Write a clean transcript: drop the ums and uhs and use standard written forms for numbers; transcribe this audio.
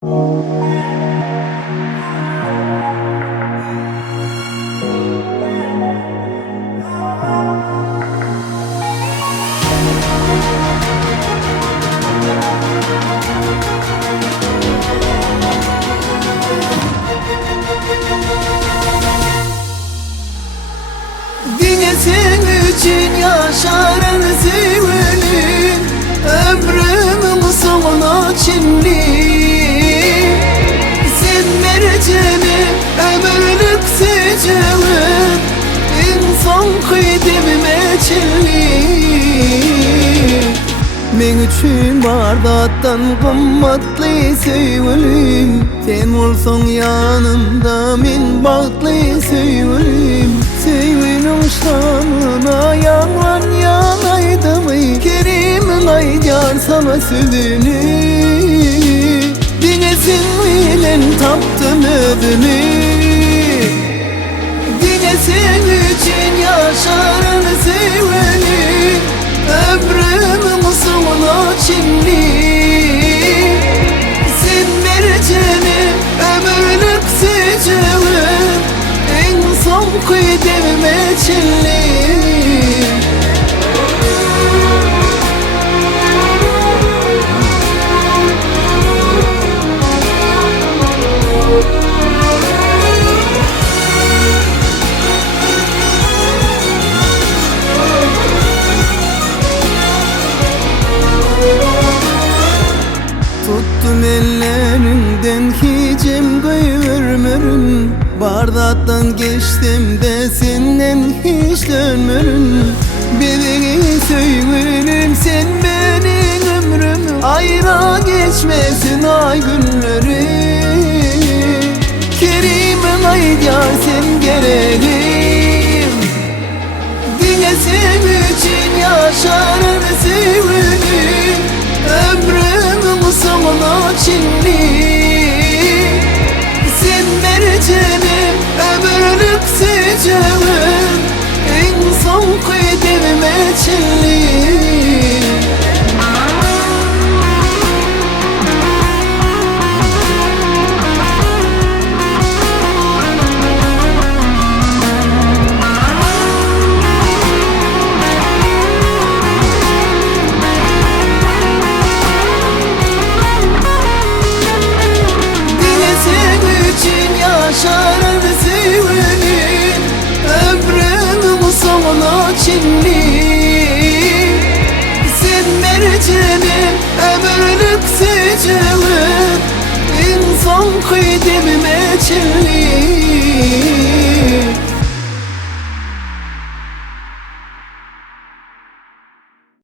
Senin için yaşarım sevenim, ömrümün sonuna çinli. Sen merceğim, ömürlük sıcağım, insan kıydemime çinli. Men üçün bardattan kımmatlı sevelim, sen olsan yanımda men bağıtlı sevelim. Sevinin şanına yalan yanaydım, Kerim'in aydar sana sözünü. Dinesin bilen taptım ödünü. Dinesin için yaşarım sevenim, ömrümün sonuna çinli. Sen merceğim, ömürlük sıcağım, son kıydemime çinli. Tuttum ellerinden hicim kıyırmırın, bardaktan geçtim de senden hiç dönmürün. Beni söylerim sen benim ömrüm, ayra geçmesin ay günleri. Kerim'in aydar sen gelelim. Dinesin için yaşarım sevenim, ömrümün sonuna çinli. Sen merceğim, ömürlük sıcağım, insan kıydemime çinli. Yaşarım sevenim, ömrümün sonuna çinli. Sen merceğim, ömürlük sıcağım, insan kıydemime